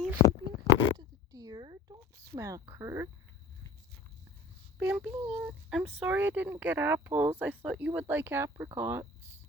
Evie, being kind to the deer. Don't smack her. Bambine, I'm sorry I didn't get apples. I thought you would like apricots.